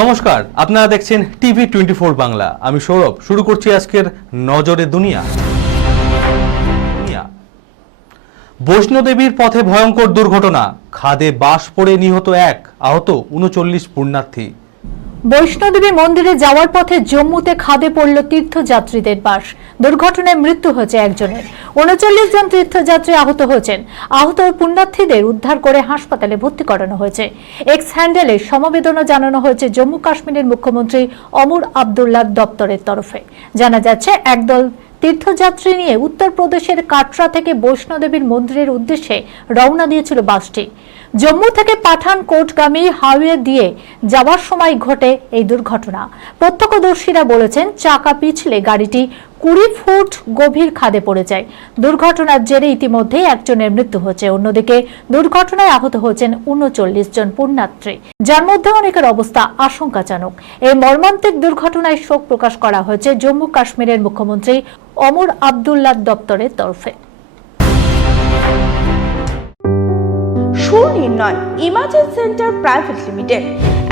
নমস্কার, আপনারা দেখছেন টিভি টোয়েন্টি ফোর বাংলা। আমি সৌরভ, শুরু করছি আজকের নজরে দুনিয়া। বৈষ্ণদেবীর পথে ভয়ঙ্কর দুর্ঘটনা, খাদে বাস পড়ে নিহত এক, আহত উনচল্লিশ পুণ্যার্থী। বৈষ্ণোদেবী মন্দিরে যাওয়ার পথে জম্মুতে খাদে পড়ল তীর্থযাত্রীদের বাস। দুর্ঘটনায় মৃত্যু হয়েছে একজনের। উনচল্লিশ জন তীর্থযাত্রী আহত হয়েছেন। আহত পুণ্যার্থীদের উদ্ধার করে হাসপাতালে ভর্তি করানো হয়েছে। এক্স হ্যান্ডেলে সমবেদনা জানানো হয়েছে জম্মু কাশ্মীরের মুখ্যমন্ত্রী অমর আবদুল্লাহ দপ্তরের তরফে। জানা যাচ্ছে, একদল তীর্থযাত্রী নিয়ে উত্তরপ্রদেশের কাটরা থেকে বৈষ্ণদেবীর মন্দিরের উদ্দেশ্যে রওনা দিয়েছিল বাসটি। জম্মু থেকে পাঠানকোটগামী হাইওয়ে দিয়ে যাওয়ার সময় ঘটে এই দুর্ঘটনা। প্রত্যক্ষদর্শীরা বলেছেন, চাকা পিছলে গাড়িটি কুড়ি ফুট গভীর খাদে পড়ে যায়। দুর্ঘটনার জেরে ইতিমধ্যে একজনের মৃত্যু হয়েছে। অন্যদিকে দুর্ঘটনায় আহত হয়েছেন উনচল্লিশ জন পুণ্যাত্রী। যার মধ্যে অনেকের অবস্থা আশঙ্কাজনক। এই মর্মান্তিক দুর্ঘটনায় শোক প্রকাশ করা হয়েছে জম্মু কাশ্মীরের মুখ্যমন্ত্রী অমর আবদুল্লাহ দপ্তরের তরফে। Sunirnoy imaging centre private limited.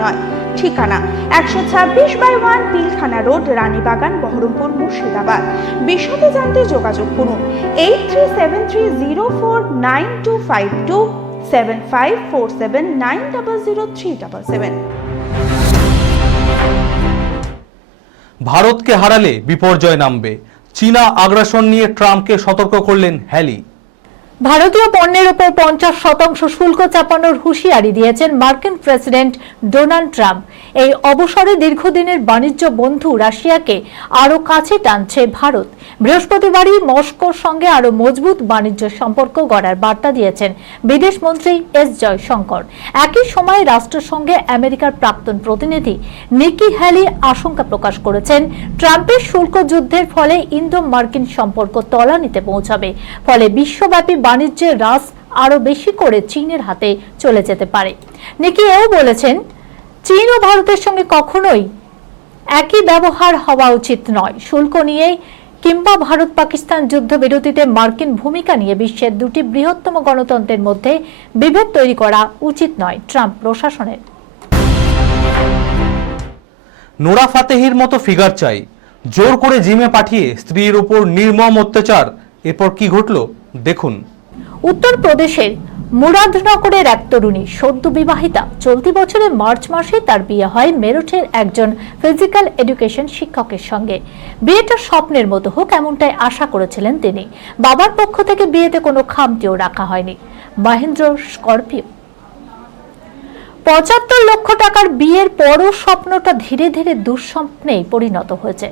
সুনির্ণয় ঠিকানা একশো ছাব্বিশ by one Pilkhana road, Ranibagan, Baharampur, Murshidabad. বিশদে জানতে যোগাযোগ করুন eight three seven three zero four nine two five two seven five four seven nine double zero three double seven. ভারতকে হারালে বিপর্যয় নামবে। চীনা আগ্রাসন নিয়ে ট্রাম্পকে সতর্ক করলেন হ্যালি। ভারতীয় পণ্যের উপর পঞ্চাশ শতাংশ শুল্ক চাপানোর হুঁশিয়ারি দিয়েছেন মার্কিন প্রেসিডেন্ট ডোনাল্ড ট্রাম্প। এই অবসরে দীর্ঘদিনের বাণিজ্য বন্ধু রাশিয়াকে আরও কাছে টানছে ভারত। বৃহস্পতিবারই মস্কোর সঙ্গে আরও মজবুত বাণিজ্য সম্পর্ক গড়ার বার্তা দিয়েছেন বিদেশ মন্ত্রী এস জয়শঙ্কর। একই সময়ে রাষ্ট্রসংঘে আমেরিকার প্রাক্তন প্রতিনিধি নিকি হ্যালি আশঙ্কা প্রকাশ করেছেন, ট্রাম্পের শুল্ক যুদ্ধের ফলে ইন্দো মার্কিন সম্পর্ক তলানিতে পৌঁছাবে। ফলে বিশ্বব্যাপী বাণিজ্যের হ্রাস আরও বেশি করে চীনের হাতে চলে যেতে পারে। নিকি এও বলেছেন, চীন ও ভারতের সঙ্গে কখনোই একই ব্যবহার হওয়া উচিত নয়। শুল্ক নিয়ে কিংবা ভারত পাকিস্তান যুদ্ধবিরতিতে মার্কিন ভূমিকা নিয়ে বিশ্বের দুটি বৃহত্তম গণতন্ত্রের মধ্যে বিভেদ তৈরি করা উচিত নয় ট্রাম্প প্রশাসনের। নোরা ফাতেহির মতো ফিগার চাই, জোর করে জিমে পাঠিয়ে স্ত্রীর উপর নির্মম অত্যাচার, এরপর কি ঘটলো? দেখুন। উত্তরপ্রদেশের মুরাদনগরের এক তরুণী সদ্য বিবাহিতা। চলতি বছরের মার্চ মাসে তার বিয়ে হয় মেরঠের একজন ফিজিক্যাল এডুকেশন শিক্ষকের সঙ্গে। বিয়েটা স্বপ্নের মতো হোক এমনটাই আশা করেছিলেন তিনি। বাবার পক্ষ থেকে বিয়েতে কোনো খামতিও রাখা হয়নি। মহেন্দ্র স্করপিও। লক্ষ টাকার বিয়ের পরও স্বপ্নটা ধীরে ধীরে দুঃস্বপ্নে পরিণত হয়েছে।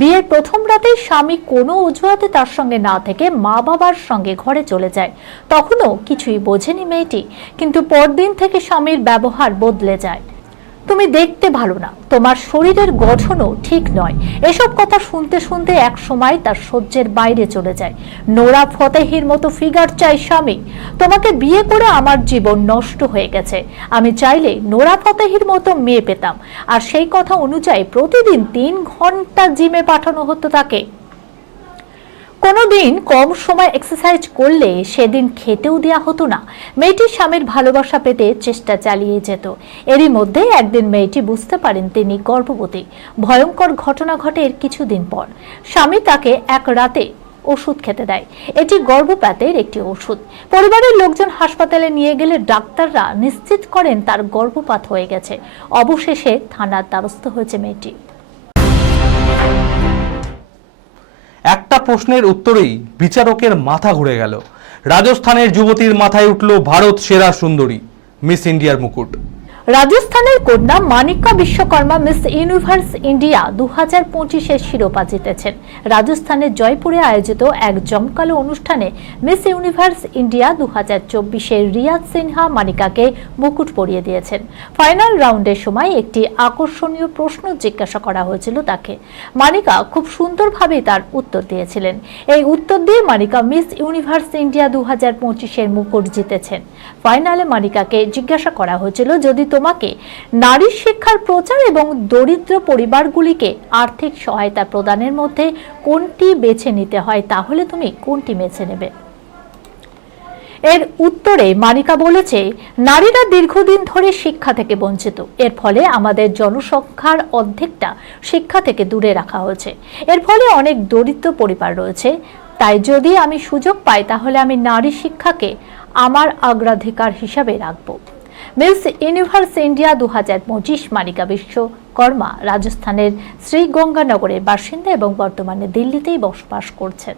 বিয়ের প্রথম রাতেই স্বামী কোনো অজুহাতে তার সঙ্গে না থেকে মা বাবার সঙ্গে ঘরে চলে যায়। তখনও কিছুই বোঝেনি মেয়েটি, কিন্তু পরদিন থেকে স্বামীর ব্যবহার বদলে যায়। তুমি দেখতে ভালো না। তোমার শরীরের গঠনও ঠিক নয়। এসব কথা শুনতে শুনতে এক সময় তার সহ্যের বাইরে চলে যায়। নোরা ফতেহির মতো ফিগার চাই স্বামী। তোমাকে বিয়ে করে আমার জীবন নষ্ট হয়ে গেছে। আমি চাইলে নোরা ফতেহির মতো মেয়ে পেতাম। আর সেই কথা অনুযায়ী প্রতিদিন তিন ঘণ্টা জিমে পাঠানো হতো তাকে। কোনোদিন কম সময় এক্সারসাইজ করলে সেদিন খেতেও দেওয়া হতো না। মেয়েটি স্বামীর ভালোবাসা পেতে চেষ্টা চালিয়ে যেত। এরই মধ্যে একদিন মেয়েটি বুঝতে পারেন তিনি গর্ভবতী। ভয়ঙ্কর ঘটনা ঘটে এর কিছুদিন পর। স্বামী তাকে এক রাতে ওষুধ খেতে দেয়। এটি গর্ভপাতের একটি ওষুধ। পরিবারের লোকজন হাসপাতালে নিয়ে গেলে ডাক্তাররা নিশ্চিত করেন তার গর্ভপাত হয়ে গেছে। অবশেষে থানার দ্বারস্থ হয়েছে মেয়েটি। একটা প্রশ্নের উত্তরেই বিচারকের মাথা ঘুরে গেল। রাজস্থানের যুবতীর মাথায় উঠল ভারত সেরা সুন্দরী, মিস ইন্ডিয়ার মুকুট। রাজস্থানের কন্যা Manika Vishwakarma Miss Universe India দু হাজার পঁচিশের শিরোপা জিতেছেন। রাজস্থানের জয়পুরে আয়োজিত এক জমকালো অনুষ্ঠানে মিস ইউনিভার্স ইন্ডিয়া দু হাজার চব্বিশের রিয়াজ সিনহা মানিকাকে মুকুট পরিয়ে দিয়েছেন। ফাইনাল রাউন্ডের সময় একটি আকর্ষণীয় প্রশ্ন জিজ্ঞাসা করা হয়েছিল তাকে। মানিকা খুব সুন্দরভাবেই তার উত্তর দিয়েছিলেন। এই উত্তর দিয়ে মানিকা মিস ইউনিভার্স ইন্ডিয়া দু হাজার পঁচিশের মুকুট জিতেছেন। ফাইনালে মানিকাকে জিজ্ঞাসা করা হয়েছিল, যদি তোমাকে নারী শিক্ষার প্রচার এবং দরিদ্র পরিবারগুলিকে আর্থিক সহায়তা প্রদানের মধ্যে কোনটি বেছে নিতে হয়, তাহলে তুমি কোনটি বেছে নেবে? এর উত্তরে মানিকা বলেছে, নারীরা দীর্ঘদিন ধরে শিক্ষা থেকে বঞ্চিত। এর ফলে আমাদের জনসংখ্যার অর্ধেকটা শিক্ষা থেকে দূরে রাখা হয়েছে। এর ফলে অনেক দরিদ্র পরিবার রয়েছে। তাই যদি আমি সুযোগ পাই, তাহলে আমি নারী শিক্ষাকে আমার অগ্রাধিকার হিসাবে রাখব। মিস ইউনিভার্স ইন্ডিয়া দু হাজার পঁচিশ মানিকা বিশ্বকর্মা রাজস্থানের শ্রীগঙ্গানগরের বাসিন্দা এবং বর্তমানে দিল্লিতেই বসবাস করছেন।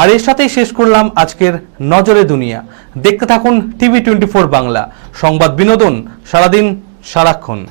আর এর সাথেই শেষ করলাম আজকের নজরে দুনিয়া। দেখতে থাকুন টিভি টোয়েন্টি বাংলা। সংবাদ বিনোদন সারাদিন সারাক্ষণ।